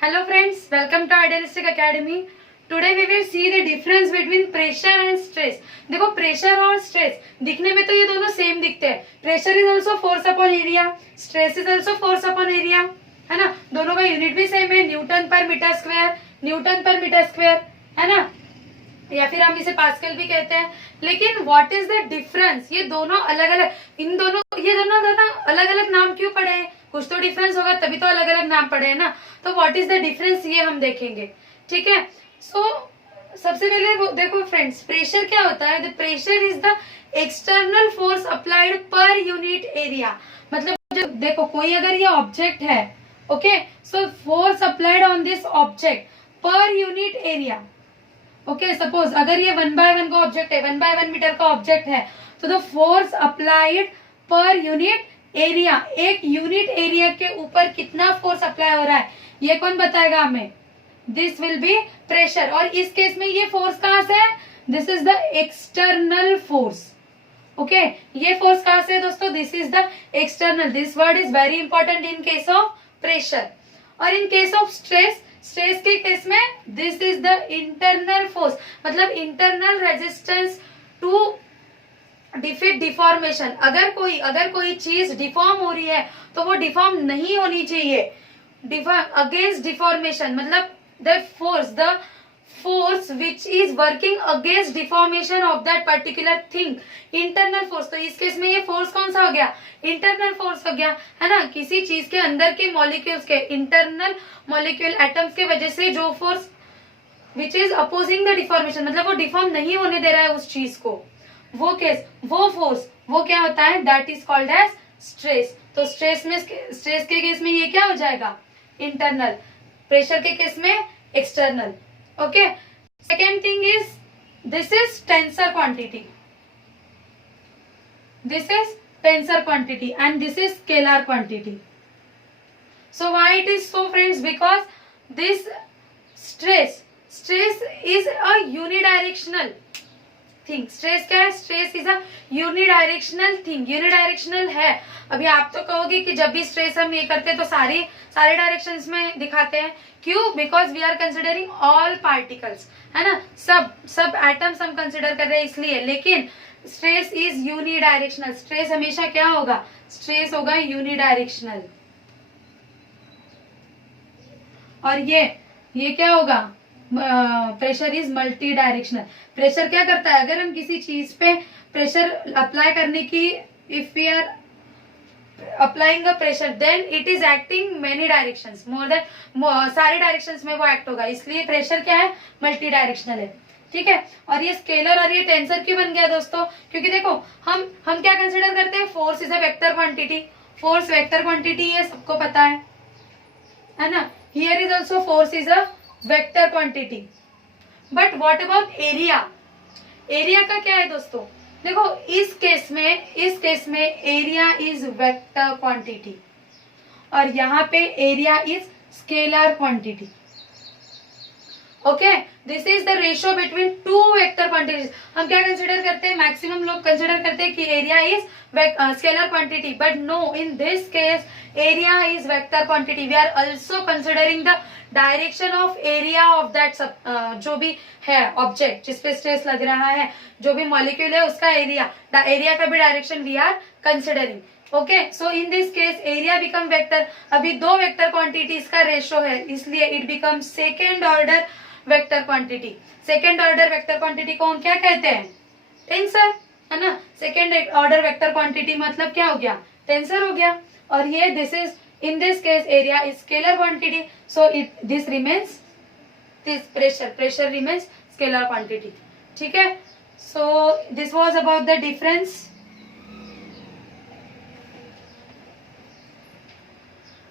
Hello friends, welcome to Idealistic Academy. Today we will see the difference between pressure and stress. देखो pressure और stress दिखने में तो ये दोनों सेम दिखते हैं. Pressure is also force upon area, stress is also force upon area, है ना. दोनों का यूनिट भी सेम है, न्यूटन पर मीटर स्क्वायर, है ना. या फिर हम इसे पास्कल भी कहते हैं. लेकिन व्हाट इज द डिफरेंस? ये दोनों अलग अलग, ये दोनों अलग अलग नाम क्यों पड़े हैं? कुछ तो डिफरेंस होगा तभी तो अलग अलग नाम पड़े हैं ना. तो व्हाट इज द डिफरेंस ये हम देखेंगे. ठीक है. सो सबसे पहले देखो फ्रेंड्स, प्रेशर क्या होता है? The pressure is the external force applied per unit area. मतलब जब देखो कोई अगर ये ऑब्जेक्ट है, okay, so force applied on this object per unit area. Okay, suppose अगर ये 1/1 का ऑब्जेक्ट है, 1/1 मीटर का ऑब्जेक्ट है, तो the force applied per unit area, एक यूनिट एरिया के ऊपर कितना फोर्स अप्लाई हो रहा है ये कौन बताएगा हमें? This will be pressure. और इस केस में ये फोर्स कहां से है? This is the external force. Okay, ये फोर्स कहां से है दोस्तों? This is the external. This word is very important in case of pressure. और इन केस ऑफ स्ट्रेस के केस में this is the internal force, मतलब internal resistance to defeat deformation. अगर कोई चीज डिफॉर्म हो रही है तो वो डिफॉर्म नहीं होनी चाहिए. अगेंस्ट डिफॉर्मेशन मतलब the force which is working against deformation of that particular thing. Internal force. तो इस केस में ये फोर्स कौन सा हो गया? इंटरनल फोर्स हो गया, है ना. किसी चीज के अंदर के मॉलिक्यूल्स के, इंटरनल मॉलिक्यूल एटम्स के वजह से जो force which is opposing the deformation, मतलब वो डिफॉर्म नहीं होने दे रहा है उस चीज को, वो फोर्स वो क्या होता है? That is called as stress. तो स्ट्रेस के केस में ये क्या हो जाएगा? इंटरनल. प्रेशर के केस में external. Okay. Second thing is this is tensor quantity. This is tensor quantity and this is scalar quantity. So why it is so friends? Because this stress is a unidirectional thing. Stress क्या है? Stress is a unidirectional thing. Unidirectional है. अभी आप तो कहोगे कि जब भी स्ट्रेस हम ये करते हैं तो सारे डायरेक्शंस में दिखाते हैं. क्यों? Because we are considering all particles, है ना. सब एटम्स हम कंसिडर कर रहे हैं इसलिए. लेकिन स्ट्रेस इज यूनिडायरेक्शनल. स्ट्रेस हमेशा क्या होगा? स्ट्रेस होगा यूनिडायरेक्शनल. और ये क्या होगा? Pressure is multi directional. Pressure क्या करता है? अगर हम किसी चीज पे प्रेशर अप्लाई करने की, if we are applying a pressure, then it is acting many directions, more than सारे डायरेक्शंस में वो एक्ट होगा. इसलिए प्रेशर क्या है? मल्टी डायरेक्शनल है. ठीक है. और ये स्केलर और ये टेंसर क्यों बन गया दोस्तों? क्योंकि देखो हम क्या कंसिडर करते हैं? Force is a vector quantity. Force vector quantity ये सबको पता है ना. Here is also force is a vector quantity. But what about area? Area का क्या है दोस्तों? देखो इस केस में एरिया इज वेक्टर क्वांटिटी और यहाँ पे area is scalar quantity. Okay, this is the ratio between two vector quantities. हम क्या कंसिडर करते हैं? मैक्सिमम लोग कंसिडर करते हैं कि area is scalar quantity. But no, in this case area is vector quantity. We are also considering the direction of area of that जो भी है ऑब्जेक्ट जिसपे स्ट्रेस लग रहा है, जो भी मॉलिक्यूल है उसका एरिया का भी direction we are considering. Okay, so in this case area become vector. अभी दो वेक्टर क्वांटिटीज का रेशियो है इसलिए it become second order vector quantity. Second order vector quantity को हम क्या कहते हैं? टेंसर, है ना. सेकेंड ऑर्डर वेक्टर क्वांटिटी मतलब क्या हो गया? टेंसर हो गया. और ये this is in this case area is scalar quantity, so this remains this pressure remains scalar quantity. ठीक है. So this was about the difference